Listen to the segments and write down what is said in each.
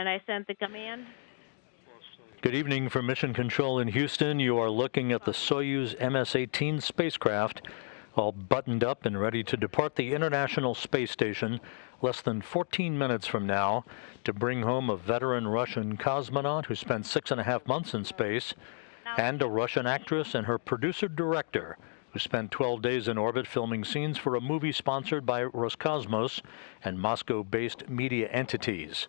and I sent the command. Good evening from Mission Control in Houston. You are looking at the Soyuz MS-18 spacecraft, all buttoned up and ready to depart the International Space Station less than 14 minutes from now to bring home a veteran Russian cosmonaut who spent 6.5 months in space, and a Russian actress and her producer-director who spent 12 days in orbit filming scenes for a movie sponsored by Roscosmos and Moscow-based media entities.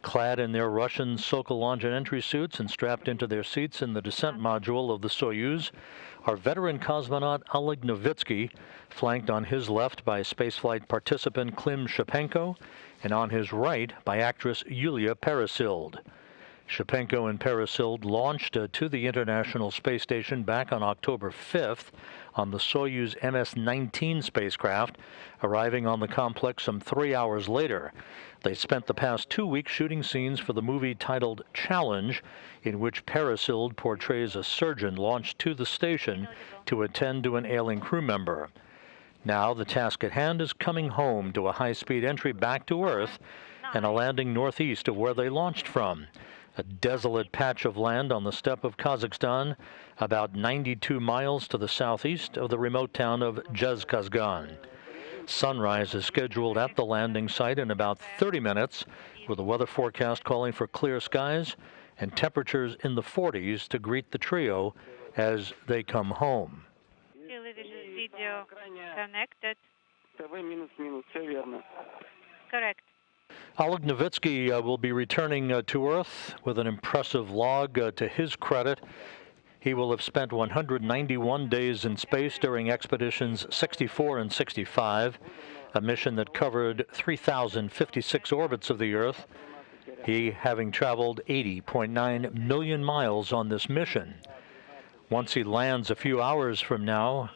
Clad in their Russian Sokol launch and entry suits and strapped into their seats in the descent module of the Soyuz are veteran cosmonaut Oleg Novitskiy, flanked on his left by spaceflight participant Klim Shipenko, and on his right by actress Yulia Peresild. Shipenko and Peresild launched to the International Space Station back on October 5th on the Soyuz MS-19 spacecraft, arriving on the complex some 3 hours later. They spent the past 2 weeks shooting scenes for the movie titled Challenge, in which Peresild portrays a surgeon launched to the station to attend to an ailing crew member. Now the task at hand is coming home to a high-speed entry back to Earth and a landing northeast of where they launched from, a desolate patch of land on the steppe of Kazakhstan, about 92 miles to the southeast of the remote town of Jezkazgan. Sunrise is scheduled at the landing site in about 30 minutes, with a weather forecast calling for clear skies and temperatures in the 40s to greet the trio as they come home. Video connected. Correct. Oleg Novitskiy will be returning to Earth with an impressive log to his credit. He will have spent 191 days in space during expeditions 64 and 65, a mission that covered 3,056 orbits of the Earth, he having traveled 80.9 million miles on this mission. Once he lands a few hours from now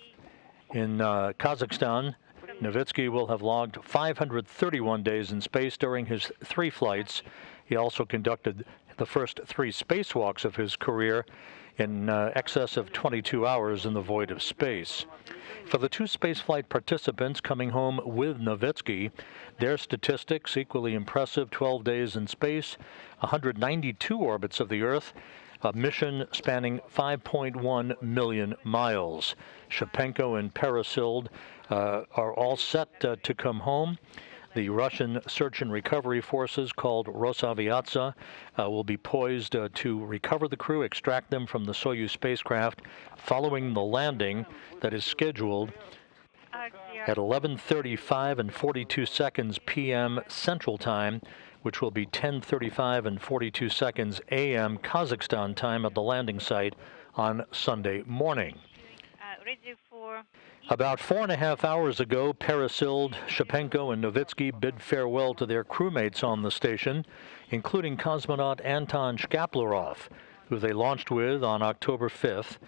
in Kazakhstan, Novitskiy will have logged 531 days in space during his 3 flights. He also conducted the first 3 spacewalks of his career in excess of 22 hours in the void of space. For the 2 spaceflight participants coming home with Novitskiy, their statistics equally impressive: 12 days in space, 192 orbits of the Earth, a mission spanning 5.1 million miles. Shipenko and Peresild are all set to come home. The Russian search and recovery forces, called Rosaviatsa, will be poised to recover the crew, extract them from the Soyuz spacecraft following the landing that is scheduled at 11:35 and 42 seconds p.m. Central Time, which will be 10:35 and 42 seconds a.m. Kazakhstan time at the landing site on Sunday morning. Ready for... About 4.5 hours ago, Peresild, Shipenko, and Novitskiy bid farewell to their crewmates on the station, including cosmonaut Anton Shkaplerov, who they launched with on October 5th.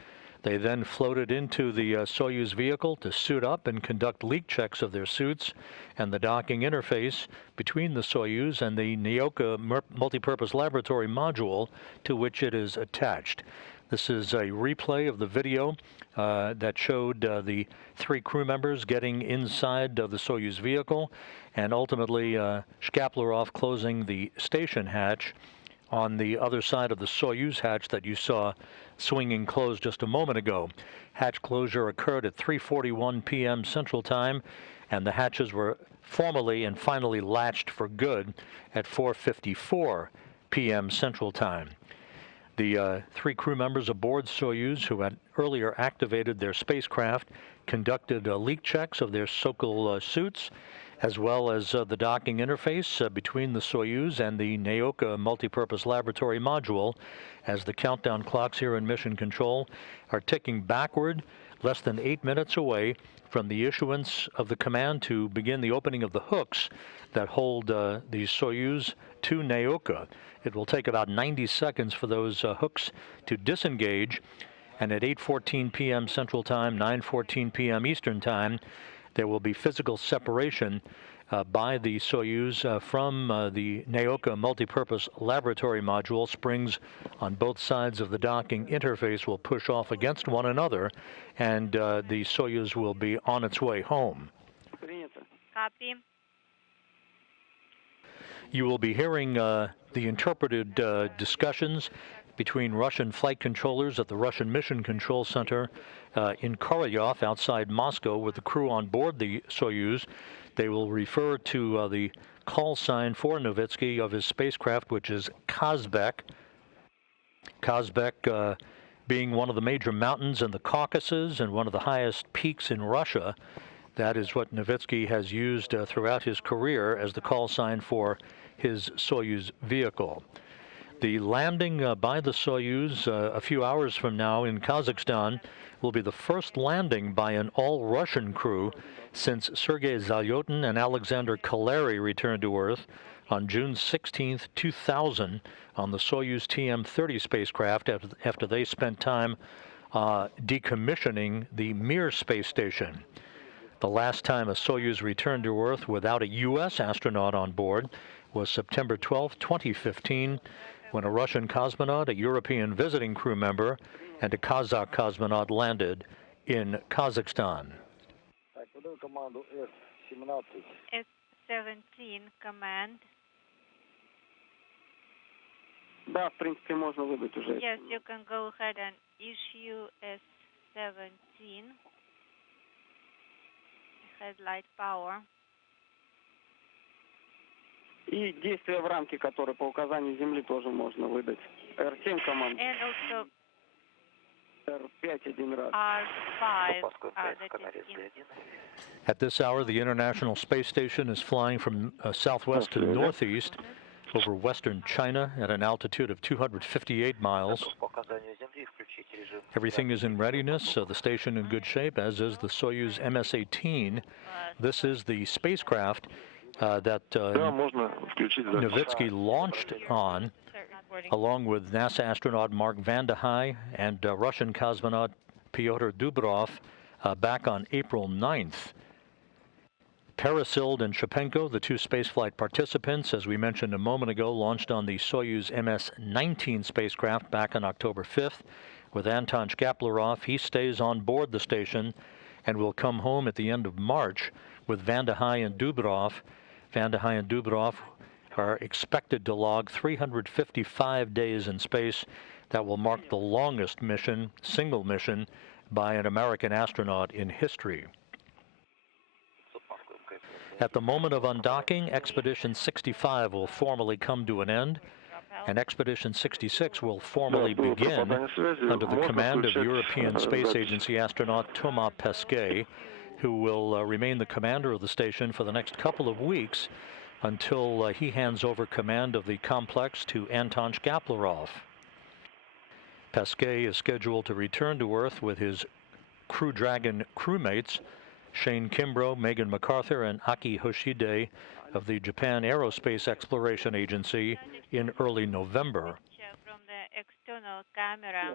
They then floated into the Soyuz vehicle to suit up and conduct leak checks of their suits and the docking interface between the Soyuz and the Nauka multipurpose laboratory module to which it is attached. This is a replay of the video that showed the 3 crew members getting inside the Soyuz vehicle, and ultimately Shkaplerov closing the station hatch on the other side of the Soyuz hatch that you saw swinging closed just a moment ago. Hatch closure occurred at 3:41 p.m. Central Time, and the hatches were formally and finally latched for good at 4:54 p.m. Central Time. The 3 crew members aboard Soyuz, who had earlier activated their spacecraft, conducted leak checks of their Sokol suits, as well as the docking interface between the Soyuz and the Nauka multipurpose laboratory module, as the countdown clocks here in Mission Control are ticking backward, less than 8 minutes away from the issuance of the command to begin the opening of the hooks that hold the Soyuz to Nauka. It will take about 90 seconds for those hooks to disengage, and at 8:14 p.m. Central Time, 9:14 p.m. Eastern Time, there will be physical separation by the Soyuz from the Nauka multipurpose laboratory module. Springs on both sides of the docking interface will push off against one another, and the Soyuz will be on its way home. Copy. You will be hearing the interpreted discussions between Russian flight controllers at the Russian Mission Control Center in Korolyov outside Moscow with the crew on board the Soyuz. They will refer to the call sign for Novitskiy of his spacecraft, which is Kazbek. Kazbek being one of the major mountains in the Caucasus and one of the highest peaks in Russia. That is what Novitskiy has used throughout his career as the call sign for his Soyuz vehicle. The landing by the Soyuz a few hours from now in Kazakhstan will be the first landing by an all-Russian crew since Sergei Zalyotin and Alexander Kaleri returned to Earth on June 16, 2000 on the Soyuz TM-30 spacecraft after they spent time decommissioning the Mir space station. The last time a Soyuz returned to Earth without a U.S. astronaut on board was September 12, 2015, when a Russian cosmonaut, a European visiting crew member, and a Kazakh cosmonaut landed in Kazakhstan. S-17 command. Да, в принципе, можно выдать уже. Yes, you can go ahead and issue S-17 headlight power. И действия в рамке, которые по указанию Земли тоже можно выдать. R7 команда. And also R5 один раз. R5. That is in. At this hour, the International Space Station is flying from southwest to northeast over western China at an altitude of 258 miles. Everything is in readiness, the station in good shape, as is the Soyuz MS-18. This is the spacecraft that Novitskiy launched on, along with NASA astronaut Mark Vande Hei and Russian cosmonaut Pyotr Dubrov back on April 9th. Peresild and Shipenko, the two spaceflight participants, as we mentioned a moment ago, launched on the Soyuz MS-19 spacecraft back on October 5th. With Anton Shkaplerov, he stays on board the station and will come home at the end of March with Vande Hei and Dubrov. Vande Hei and Dubrov are expected to log 355 days in space. That will mark the longest mission, single mission, by an American astronaut in history. At the moment of undocking, Expedition 65 will formally come to an end, and Expedition 66 will formally begin under the command of European Space Agency astronaut Thomas Pesquet, who will remain the commander of the station for the next couple of weeks until he hands over command of the complex to Anton Shkaplerov. Pesquet is scheduled to return to Earth with his Crew Dragon crewmates, Shane Kimbrough, Megan MacArthur, and Aki Hoshide of the Japan Aerospace Exploration Agency in early November. From the external camera.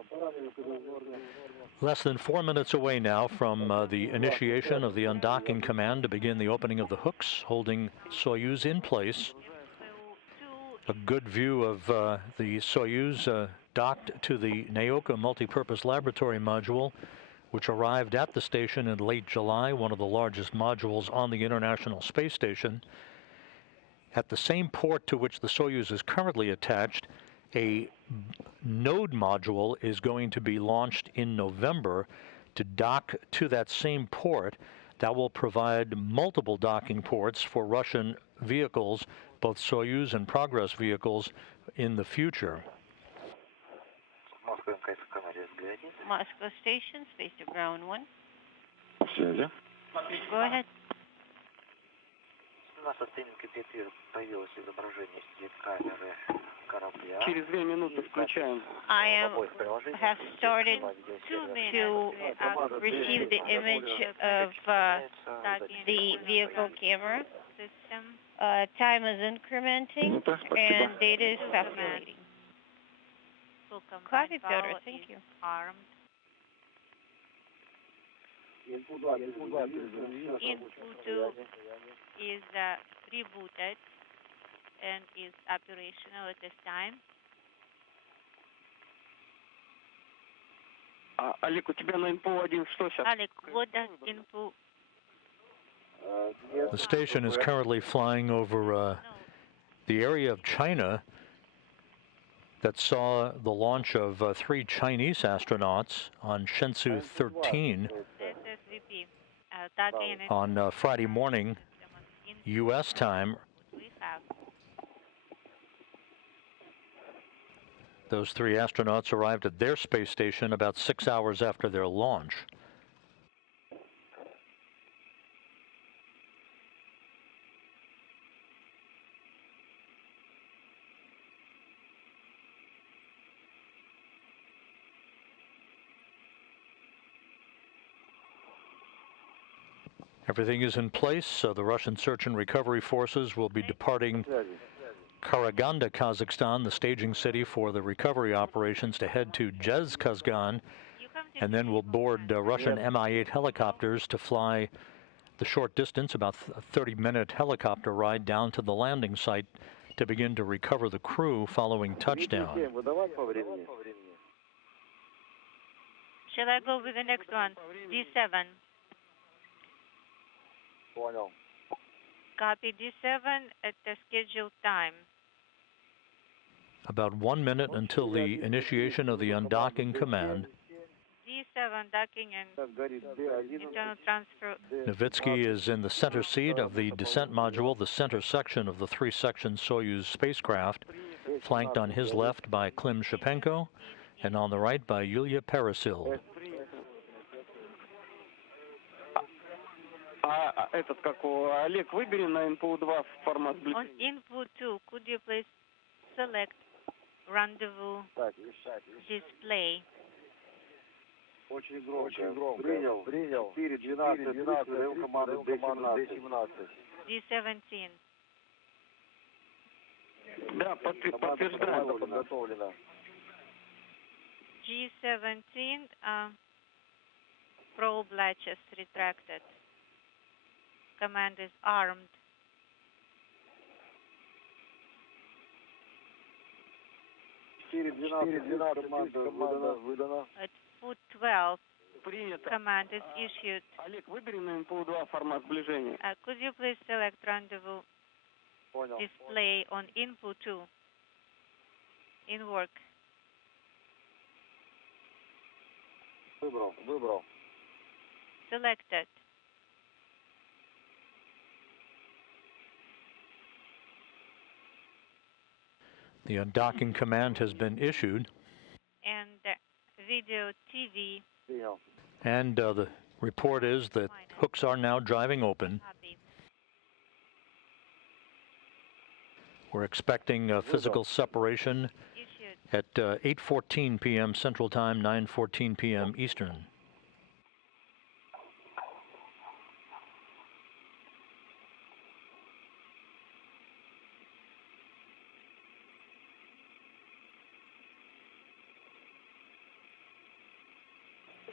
Less than 4 minutes away now from the initiation of the undocking command to begin the opening of the hooks, holding Soyuz in place. A good view of the Soyuz docked to the Nauka Multipurpose Laboratory module, which arrived at the station in late July, one of the largest modules on the International Space Station. At the same port to which the Soyuz is currently attached, a node module is going to be launched in November to dock to that same port. That will provide multiple docking ports for Russian vehicles, both Soyuz and Progress vehicles, in the future. Moscow Station, space to ground 1. Связи. Go ahead. Через 2 минуты включаем. I have started to receive the image of the vehicle camera system. Time is incrementing and data is calculating. Copy, Piotr. Thank you. Armed. Input 2 is rebooted and is operational at this time. Олег, у тебя на инфу 1 что сейчас? Oleg, what does info? The station is currently flying over the area of China that saw the launch of 3 Chinese astronauts on Shenzhou 13 SSVP. Docking on Friday morning, U.S. time. we have. Those 3 astronauts arrived at their space station about 6 hours after their launch. Everything is in place, so the Russian search and recovery forces will be departing Karaganda, Kazakhstan, the staging city for the recovery operations, to head to Zhezkazgan, and then will board Russian Mi-8 helicopters to fly the short distance, about a 30-minute helicopter ride down to the landing site to begin to recover the crew following touchdown. Shall I go with the next one? D7. Copy D7 at the scheduled time. About 1 minute until the initiation of the undocking command. D7 docking and internal transfer. Novitskiy is in the center seat of the descent module, the center section of the 3-section Soyuz spacecraft, flanked on his left by Klim Shipenko and on the right by Yulia Peresild. Олег, выбери на input 2 формат. On input 2, could you please select rendezvous display? Очень громко. Принял. 4-12, даем команду D17. D17. Да, подтверждаем. Подготовлена. G17, probe latches retracted. Command is armed. Команда выдана. At foot 12, command is issued. Олег, выбери на input 2 формат сближения. Could you please select rendezvous display on input 2? In work. Выбрал. Selected. The undocking command has been issued. And video TV. And the report is that hooks are now driving open. Copy. We're expecting physical separation Issued. at 8:14 p.m. Central Time, 9:14 p.m. Eastern.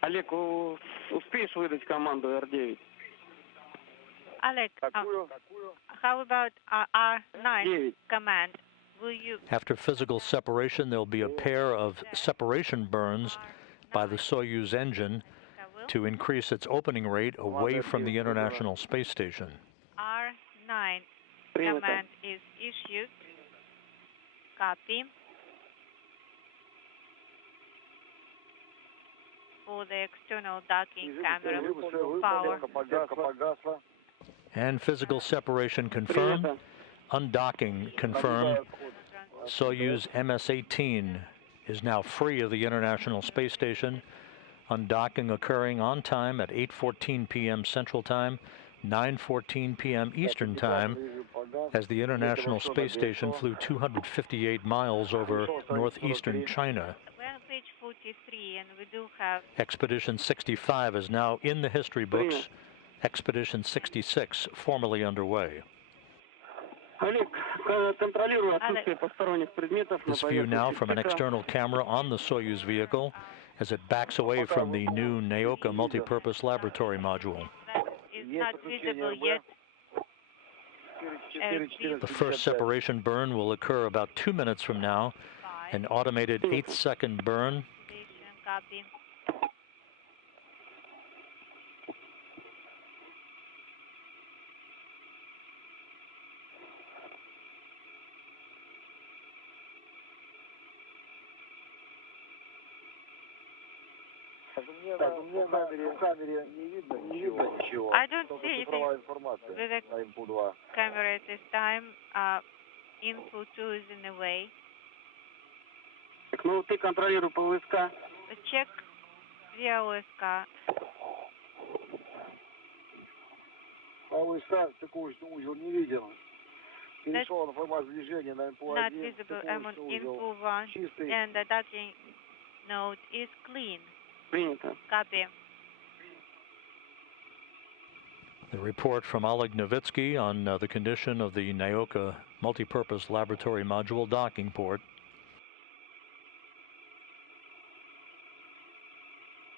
Олег, успеешь выдать команду R9? Oleg, how about R9 command? Will you? After physical separation, there'll be a pair of separation burns by the Soyuz engine to increase its opening rate away from the International Space Station. R9 command is issued. Copy. For the external docking camera power. And physical separation confirmed. Undocking confirmed. Soyuz MS-18 is now free of the International Space Station. Undocking occurring on time at 8:14 p.m. Central Time, 9:14 p.m. Eastern Time, as the International Space Station flew 258 miles over northeastern China. We're on page 43, and we do have Expedition 65 is now in the history books. Expedition 66 formally underway. Олег, контролирую отсутствие посторонних предметов. This view now from an external camera on the Soyuz vehicle as it backs away from the new Nauka multipurpose laboratory module. that is not visible yet. The first separation burn will occur about 2 minutes from now. An automated 8-second burn. Copy. Так, у меня в камере не видно ничего. I don't Только see цифровая anything информация with the на инпут 2. camera at this time. Input 2 is in the way. Так, ну ты контролируй ПВСК. Check via OSK. АВСК стыковочный узел не виден. Перешел на формат сближения на инпут Not 1. visible. I'm on Стыковочный input узел 1 чистый. and the docking node is clean. Принято. Copy. The report from Oleg Novitskiy on the condition of the Nauka multipurpose laboratory module docking port.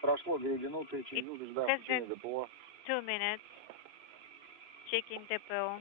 Прошло 2 минуты, через минуту ждем включения ДПО. 2 minutes. Checking depot.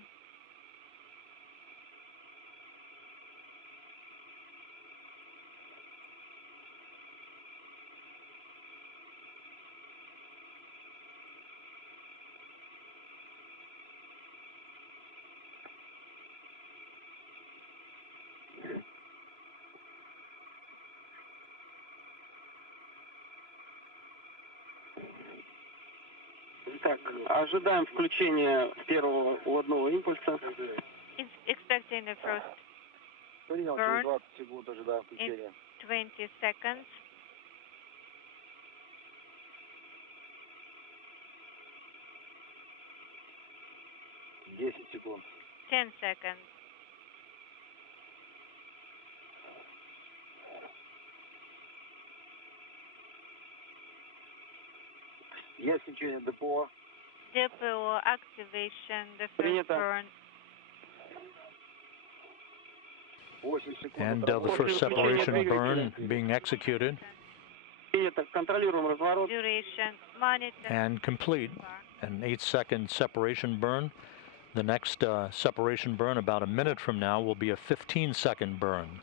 Так, ожидаем включения первого уводного импульса. It's expecting the first Принял, burn через 20 секунд ожидаем in включения. 20 seconds. Десять секунд. 10 seconds. Есть включение ДПО. Depot activation, the first Принято. burn. 8 секунд. And the first separation burn being executed Принято. Контролируем разворот. Duration, monitor. and complete. An 8-second separation burn. The next separation burn about a minute from now will be a 15-second burn.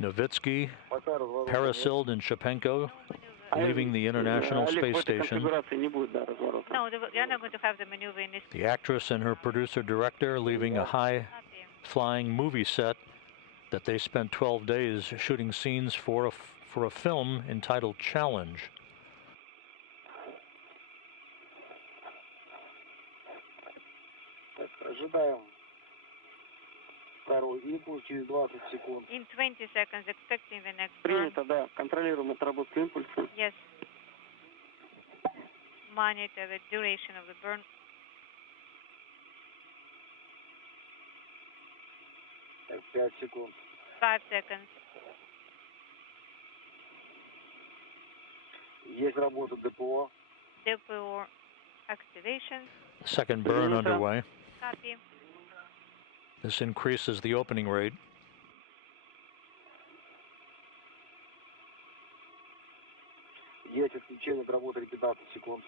Novitskiy, Peresild, and Shipenko leaving the International Space Station. No, you're not going to have the maneuver in this. The actress and her producer-director leaving a high-flying movie set that they spent 12 days shooting scenes for a film entitled Challenge. Ожидаем второй импульс через 20 секунд. In 20 seconds, expecting the next burn. Принято, да. Контролируем отработку импульса. Yes. Monitor the duration of the burn. Так, 5 секунд. 5 seconds. Есть работа ДПО. Depot activation. Second burn underway. Copy. This increases the opening rate. Есть отключение, отработали 15 секунд.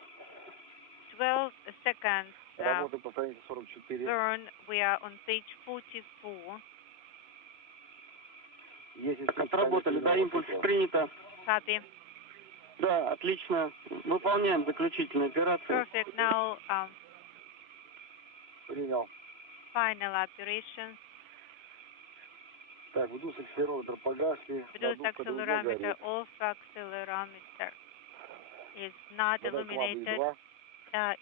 12 seconds. Работа по странице 44. Burn. We are on page 44. Есть Отработали, да, импульс принято. Copy. Да, отлично. Выполняем заключительную операцию. Perfect. Now, Принял. final operation. Так, вдув акселерометр погасли. Reduce accelerometer off. Accelerometer is not illuminated.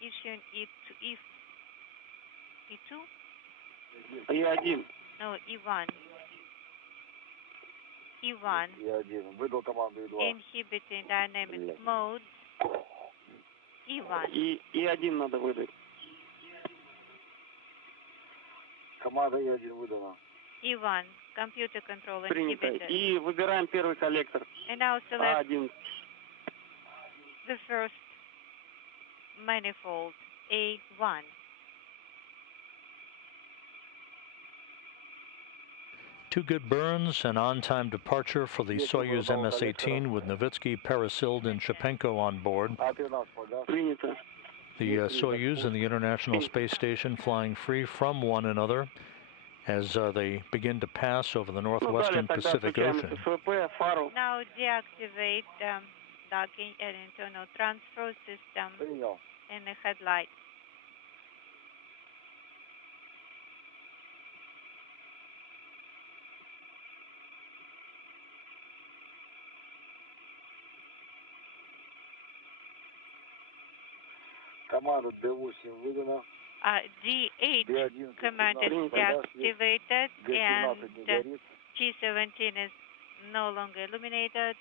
Issuing it to E2? E1. No, E1. E1. E1. Выдал команду E2. Inhibiting dynamic mode. E1. E1 надо выдать. Команда E1 выдана. E1. Computer control Принято. inhibited. И выбираем первый коллектор. And now select A1. the first manifold, A1. Two good burns and on-time departure for the Soyuz MS-18 with Novitskiy, Peresild, and Shipenko on board. Принято. The Soyuz and the International Space Station flying free from one another as they begin to pass over the northwestern Pacific Ocean. Now deactivate docking and internal transfer system and the headlight. Команда D8 выдана. D8 command is deactivated and T17 is no longer illuminated.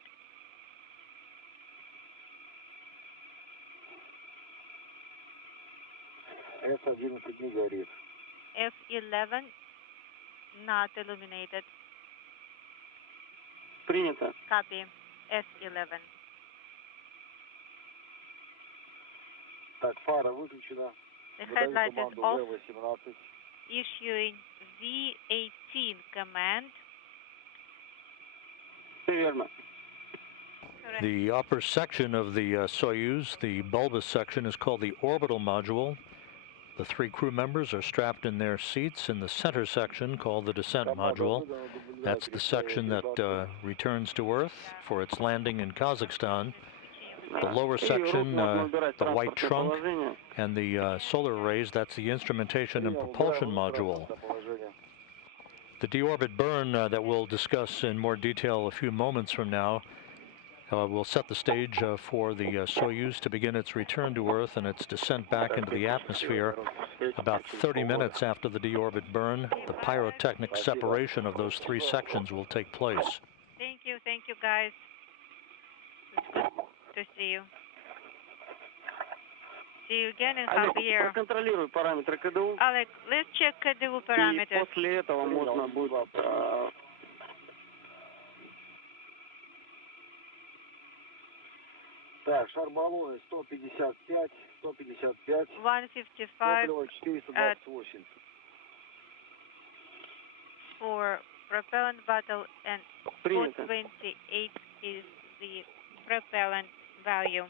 F11 не горит. F11 not illuminated. Принято. Copy. F11. Так, фара выключена. The headlight is off. Issuing V18 command. Верно. The upper section of the Soyuz, the bulbous section, is called the orbital module. The 3 crew members are strapped in their seats in the center section, called the descent module. That's the section that returns to Earth for its landing in Kazakhstan. The lower section, the white trunk, and the solar arrays, that's the instrumentation and propulsion module. The deorbit burn that we'll discuss in more detail a few moments from now will set the stage for the Soyuz to begin its return to Earth and its descent back into the atmosphere. About 30 minutes after the deorbit burn, the pyrotechnic separation of those 3 sections will take place. Thank you guys. It's good to see you. See you again in half a year. Проконтролируй параметры КДУ. Oleg, let's check КДУ parameters. И после этого можно будет... Так, шар баллоны 155, 155. 155 топливо 428. For propellant bottle and 428 is the propellant value.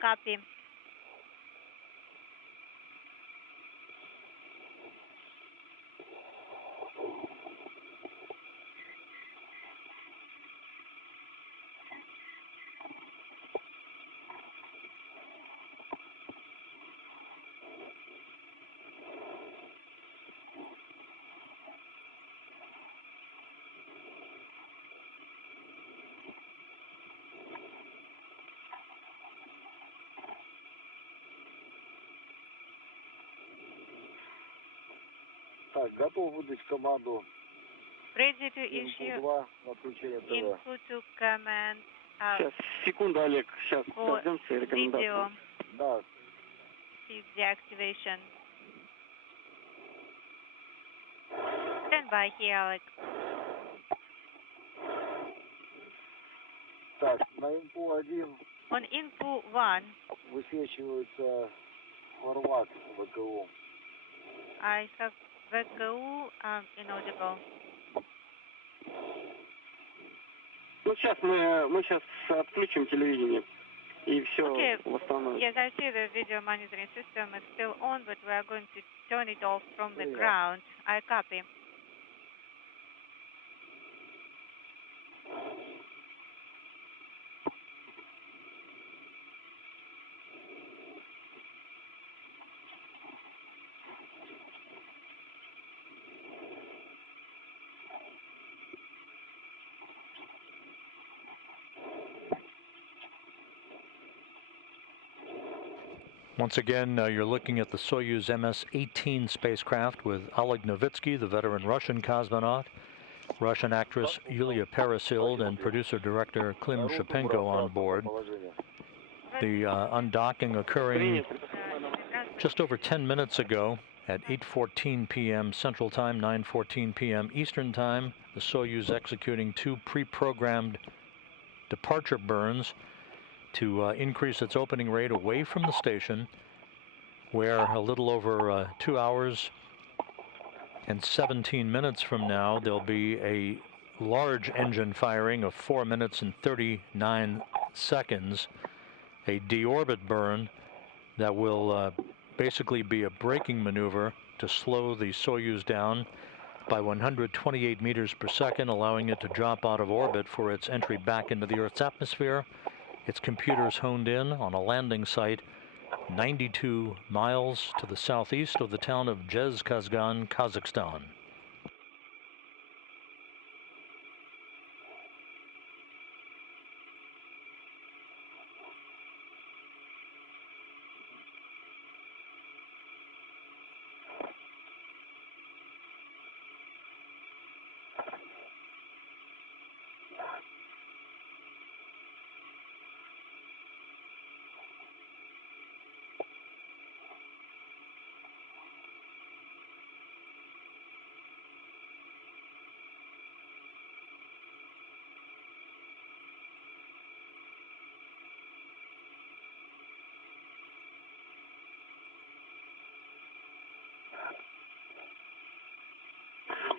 Copy. Так, готов выдать команду. Ready to issue input to command. Сейчас, секунду, Олег. Сейчас, дождемся рекомендации. Да. Deactivation. Stand by here, Oleg. Так, на инпу 1 On info 1, высвечивается форвард ВКУ. I have VKU inaudible. Ну, сейчас мы сейчас отключим телевидение, и все восстановим. Yes, I see the video monitoring system is still on, but we are going to turn it off from the ground. I copy. Once again, you're looking at the Soyuz MS-18 spacecraft with Oleg Novitskiy, the veteran Russian cosmonaut, Russian actress Yulia Peresild, and producer-director Klim Shipenko on board. The undocking occurring just over 10 minutes ago at 8:14 p.m. Central Time, 9:14 p.m. Eastern Time. The Soyuz executing 2 pre-programmed departure burns to increase its opening rate away from the station, where a little over 2 hours and 17 minutes from now there'll be a large engine firing of 4 minutes and 39 seconds, a deorbit burn that will basically be a braking maneuver to slow the Soyuz down by 128 meters per second, allowing it to drop out of orbit for its entry back into the Earth's atmosphere. Its computers honed in on a landing site 92 miles to the southeast of the town of Zhezkazgan, Kazakhstan.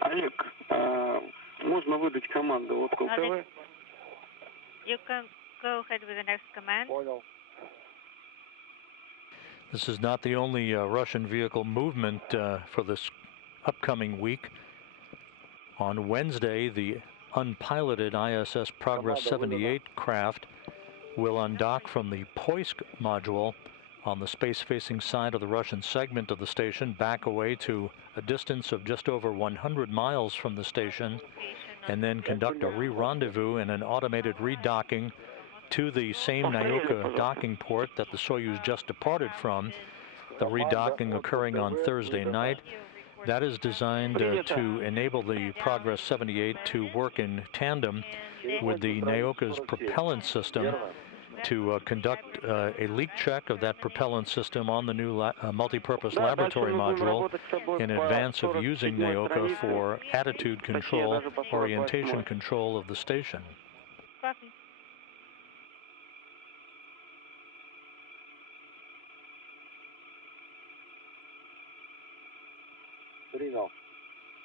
Oleg, можно выдать команду от КЛТВ? You can go ahead with the next command. Понял. This is not the only Russian vehicle movement for this upcoming week. On Wednesday, the unpiloted ISS Progress 78 craft will undock from the Poisk module on the space-facing side of the Russian segment of the station, back away to a distance of just over 100 miles from the station, and then conduct a re-rendezvous and an automated redocking to the same Nauka docking port that the Soyuz just departed from, the redocking occurring on Thursday night. That is designed to enable the Progress 78 to work in tandem with the Nauka's propellant system to conduct a leak check of that propellant system on the new multipurpose laboratory module in advance of using Nauka for attitude control, orientation control of the station.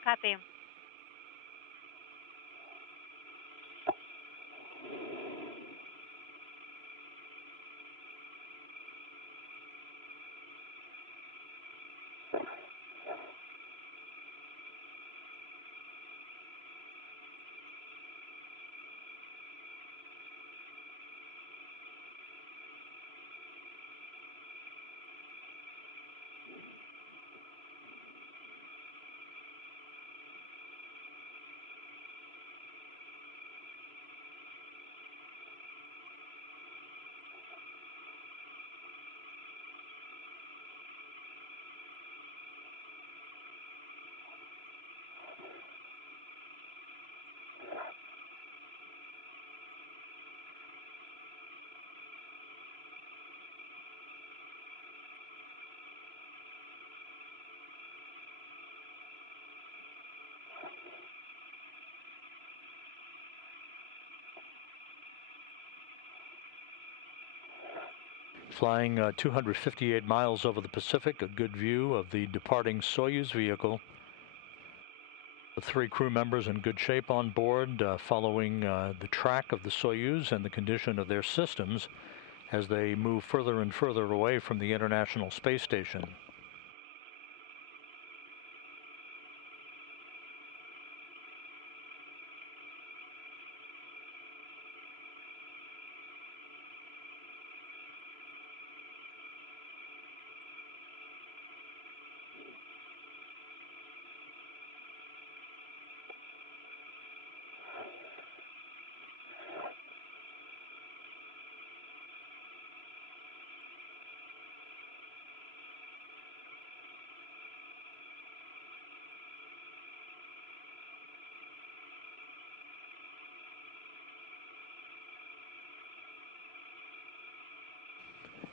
Copy. Flying 258 miles over the Pacific, a good view of the departing Soyuz vehicle. The 3 crew members in good shape on board, following the track of the Soyuz and the condition of their systems as they move further and further away from the International Space Station.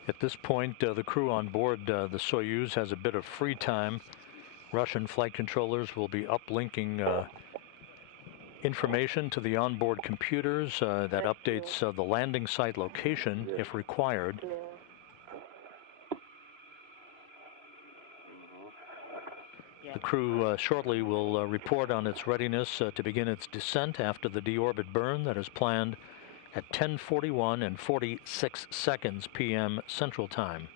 At this point, the crew on board the Soyuz has a bit of free time. Russian flight controllers will be uplinking information to the onboard computers that updates the landing site location if required. The crew shortly will report on its readiness to begin its descent after the deorbit burn that is planned at 10:41 and 46 seconds p.m. Central Time.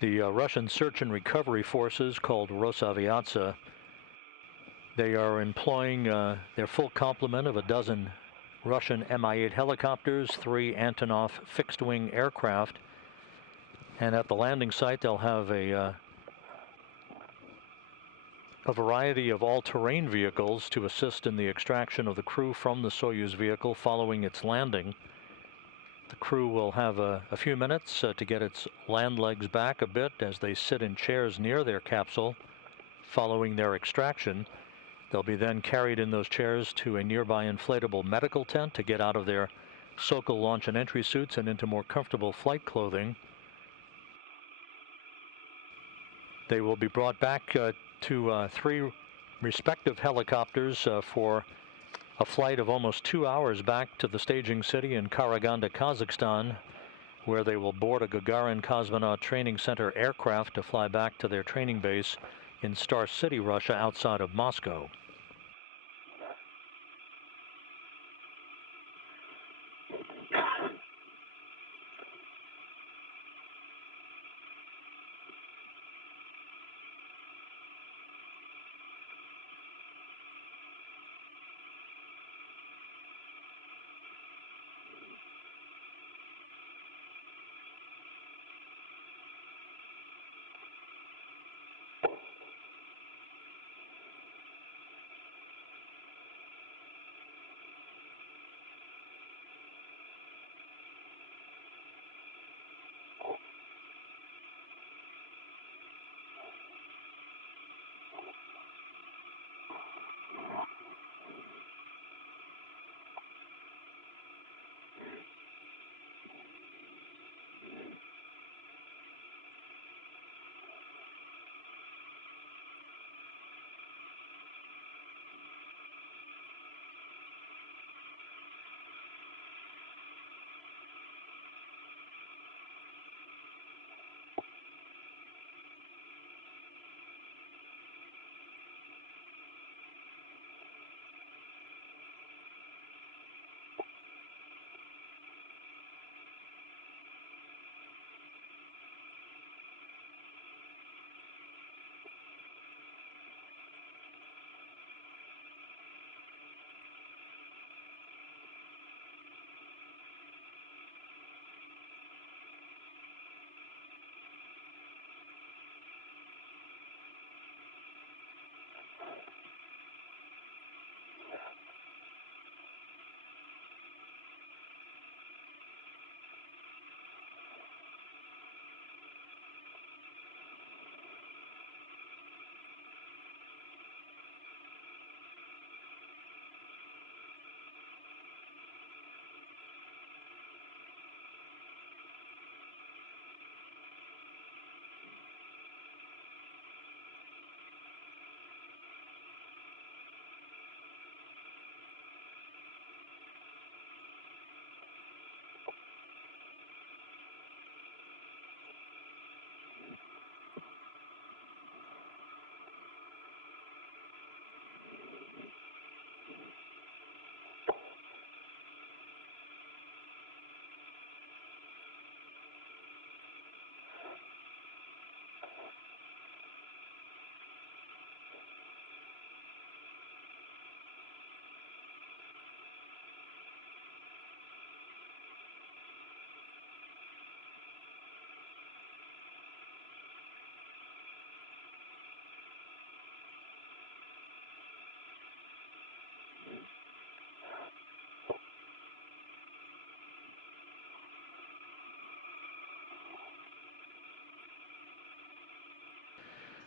The Russian search and recovery forces, called Rosaviatsa, they are employing their full complement of a dozen Russian Mi-8 helicopters, 3 Antonov fixed-wing aircraft, and at the landing site they'll have a variety of all-terrain vehicles to assist in the extraction of the crew from the Soyuz vehicle following its landing. The crew will have a few minutes to get its land legs back a bit as they sit in chairs near their capsule following their extraction. They'll be then carried in those chairs to a nearby inflatable medical tent to get out of their Sokol launch and entry suits and into more comfortable flight clothing. They will be brought back to 3 respective helicopters for a flight of almost 2 hours back to the staging city in Karaganda, Kazakhstan, where they will board a Gagarin Cosmonaut Training Center aircraft to fly back to their training base in Star City, Russia, outside of Moscow.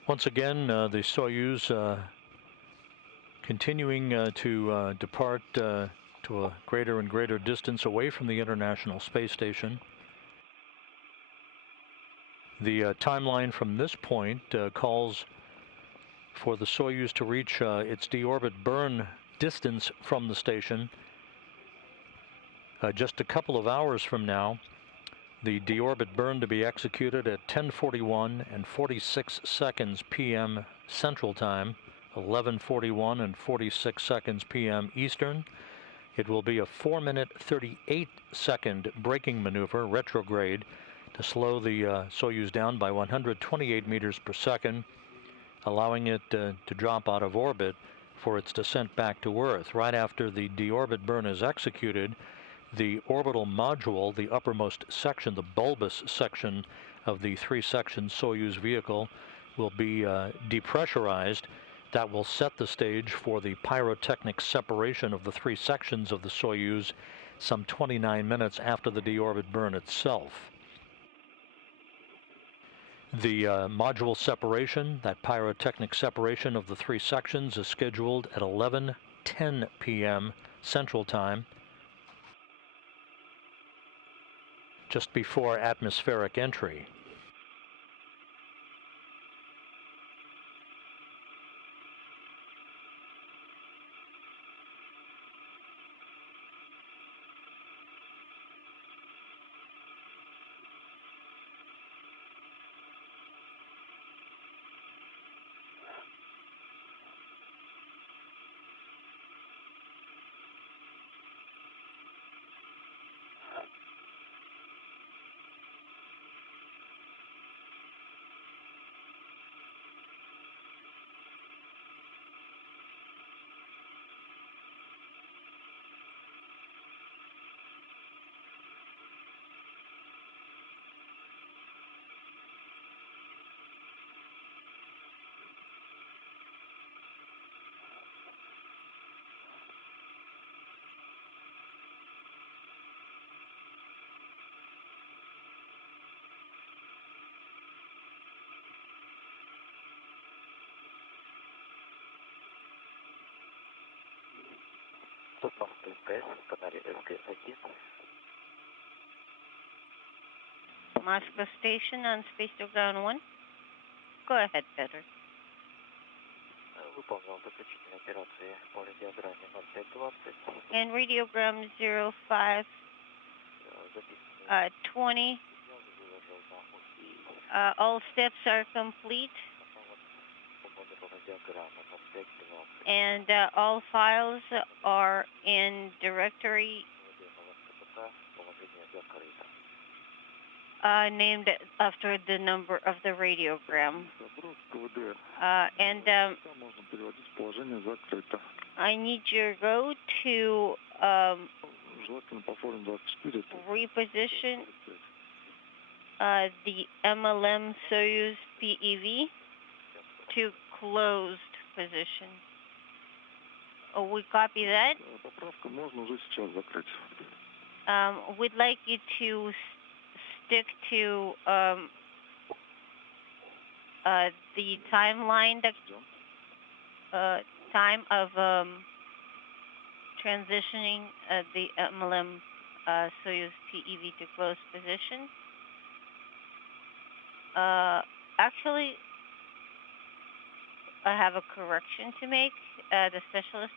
Once again, the Soyuz continuing to depart to a greater and greater distance away from the International Space Station. The timeline from this point calls for the Soyuz to reach its deorbit burn distance from the station just a couple of hours from now. The deorbit burn to be executed at 10:41 and 46 seconds p.m. Central Time, 11:41 and 46 seconds p.m. Eastern. It will be a 4-minute 38-second braking maneuver, retrograde, to slow the Soyuz down by 128 meters per second, allowing it to drop out of orbit for its descent back to Earth. Right after the deorbit burn is executed, the orbital module, the uppermost section, the bulbous section of the 3-section Soyuz vehicle, will be depressurized. That will set the stage for the pyrotechnic separation of the 3 sections of the Soyuz some 29 minutes after the deorbit burn itself. The module separation, that pyrotechnic separation of the 3 sections, is scheduled at 11:10 p.m. Central Time. just before atmospheric entry. Moscow Station on Space to Ground 1. Go ahead, Peter. And radiogram 0520. All steps are complete. And all files are in directory named after the number of the radiogram. I need you to go to reposition the MLM Soyuz PEV to closed position. Oh, we copy that. We'd like you to stick to the timeline, time of transitioning the MLM Soyuz PEV to closed position. Actually, I have a correction to make. The specialist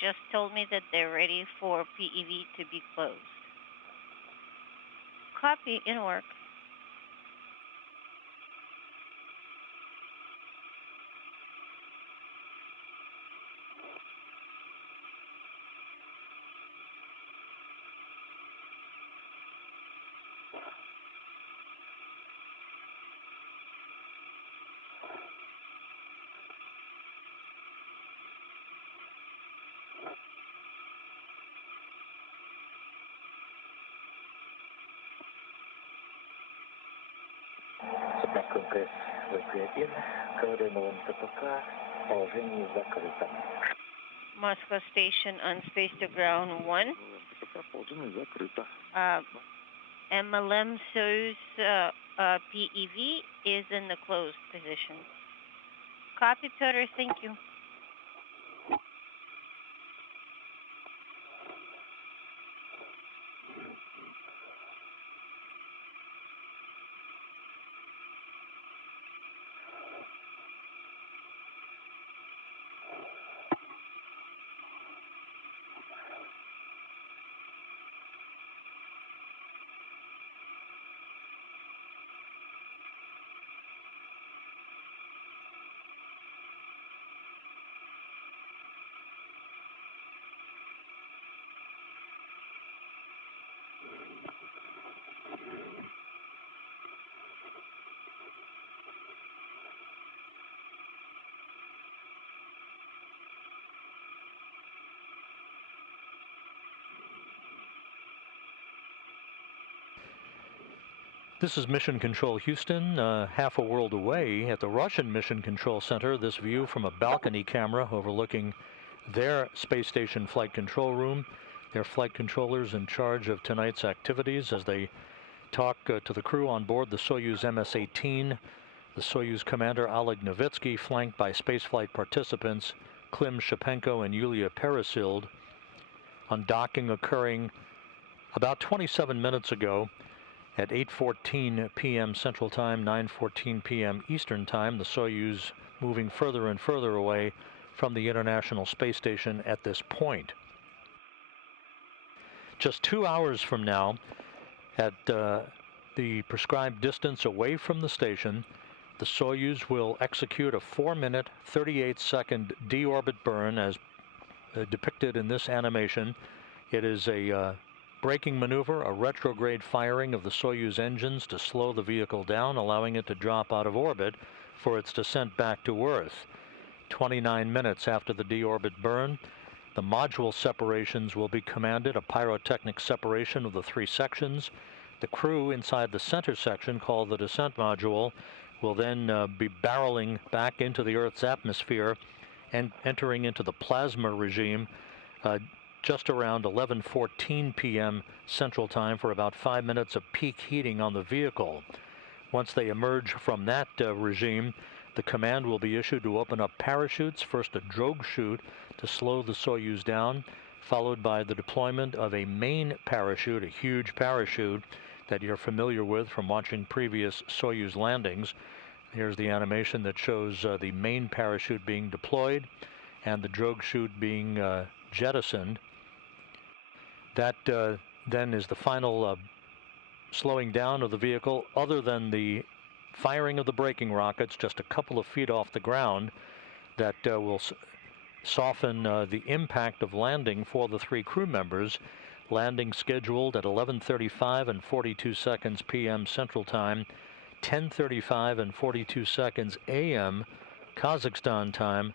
just told me that they're ready for PEV to be closed. Copy in work. Moscow Station on Space to Ground 1. MLM Soyuz PEV is in the closed position. Copy, Peter. Thank you. This is Mission Control Houston, half a world away at the Russian Mission Control Center. This view from a balcony camera overlooking their space station flight control room. Their flight controllers in charge of tonight's activities as they talk to the crew on board the Soyuz MS-18. The Soyuz commander Oleg Novitskiy, flanked by spaceflight participants Klim, Shipenko, and Yulia Peresild. Undocking occurring about 27 minutes ago. At 8:14 p.m. Central Time, 9:14 p.m. Eastern Time, the Soyuz moving further and further away from the International Space Station at this point. Just 2 hours from now, at the prescribed distance away from the station, the Soyuz will execute a 4-minute, 38-second deorbit burn as depicted in this animation. It is a braking maneuver, a retrograde firing of the Soyuz engines to slow the vehicle down, allowing it to drop out of orbit for its descent back to Earth. 29 minutes after the deorbit burn, the module separations will be commanded, a pyrotechnic separation of the 3 sections. The crew inside the center section, called the descent module, will then be barreling back into the Earth's atmosphere and entering into the plasma regime just around 11:14 p.m. Central Time for about 5 minutes of peak heating on the vehicle. Once they emerge from that regime, the command will be issued to open up parachutes, first a drogue chute to slow the Soyuz down, followed by the deployment of a main parachute, a huge parachute that you're familiar with from watching previous Soyuz landings. Here's the animation that shows the main parachute being deployed and the drogue chute being jettisoned. That then is the final slowing down of the vehicle, other than the firing of the braking rockets just a couple of feet off the ground that will soften the impact of landing for the 3 crew members. Landing scheduled at 11:35 and 42 seconds p.m. Central Time, 10:35 and 42 seconds a.m. Kazakhstan time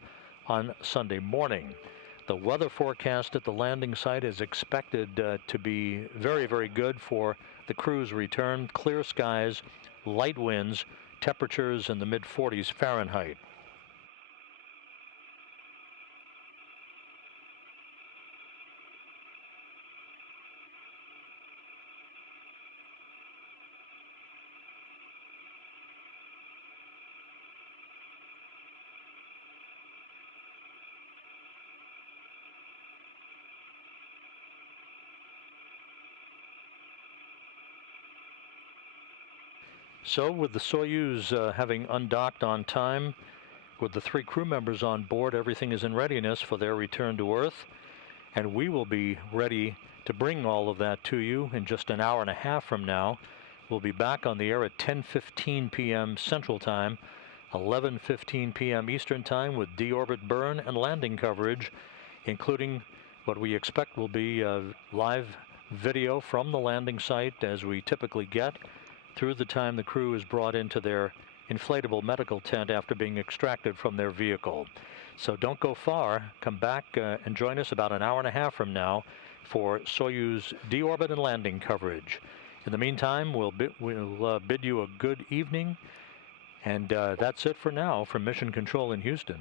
on Sunday morning. The weather forecast at the landing site is expected to be very, very good for the crew's return. Clear skies, light winds, temperatures in the mid-40s Fahrenheit. So with the Soyuz having undocked on time, with the 3 crew members on board, everything is in readiness for their return to Earth. And we will be ready to bring all of that to you in just an hour and a half from now. We'll be back on the air at 10:15 p.m. Central Time, 11:15 p.m. Eastern Time with deorbit burn and landing coverage, including what we expect will be live video from the landing site, as we typically get, through the time the crew is brought into their inflatable medical tent after being extracted from their vehicle. So don't go far. Come back and join us about an hour and a half from now for Soyuz deorbit and landing coverage. In the meantime, we'll bid you a good evening, and that's it for now from Mission Control in Houston.